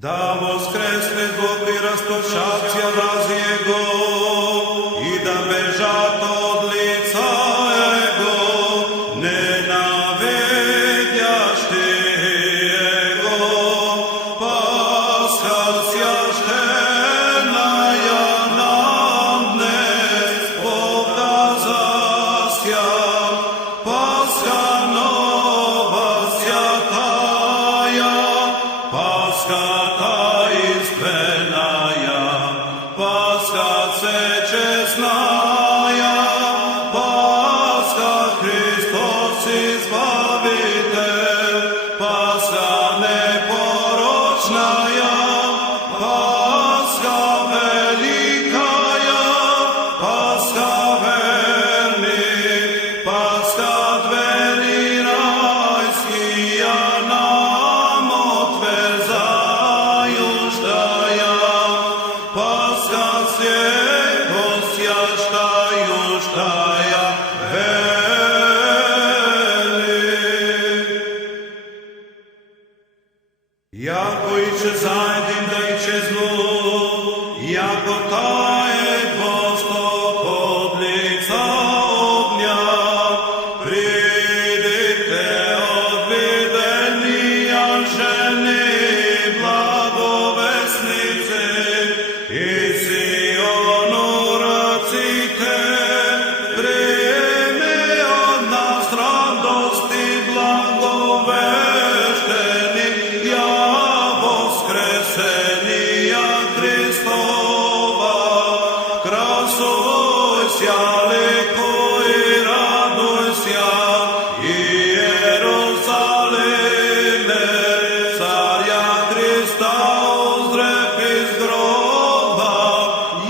Da voskresne Bog i rastočacija raz Jego i da bežat od lica Jego, nenavedjašte Jego. Pascha svjaštena ja nam dnes pokazasja, Pascha nova svjataja, Pascha tainstvenaja, Pascha svečesnaja, Pascha Hristos izbavitelj, Pascha neporočnaja, Pascha velikaja, Pascha verni, Pascha dveri rajskija nam otverzajuštaja, Pascha svjetosjaštajuštaja veli. Jako iće zajedin da iće zlu, jako taje vostok od lica ognja, pridite odvideni anženi blagovesnici, i Sionu racite, primi od nas radosti blagovešteni, ja voskresenija Hristova, krasujся, likuj i radujся, i Jerusalime, carja Hrista uzdrav iz groba,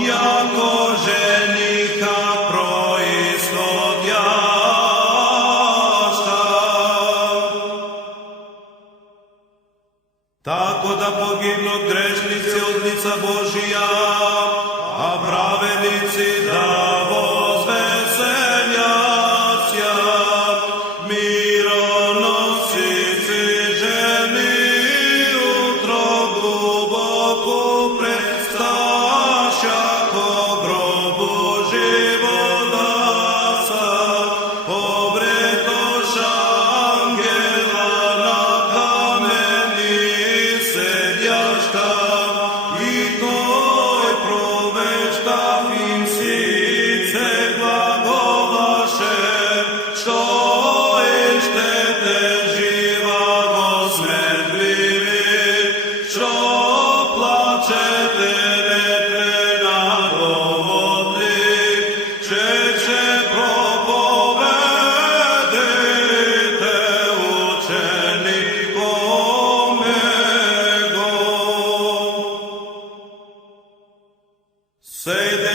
jako ženiha proishodjašta. Tako da pogibnu grešnici od lica Božija, a pravednici da vozveseljasja, mironosici ženi utrobu Bogu predstaša, ko grobu živodasa, obretoša angela na kameni sedjašta, i toj proveštah im sice glagolaše, što ištete živago smedljivi, što plačete neprenagodli, čeče propovedite učenikome go. Sejde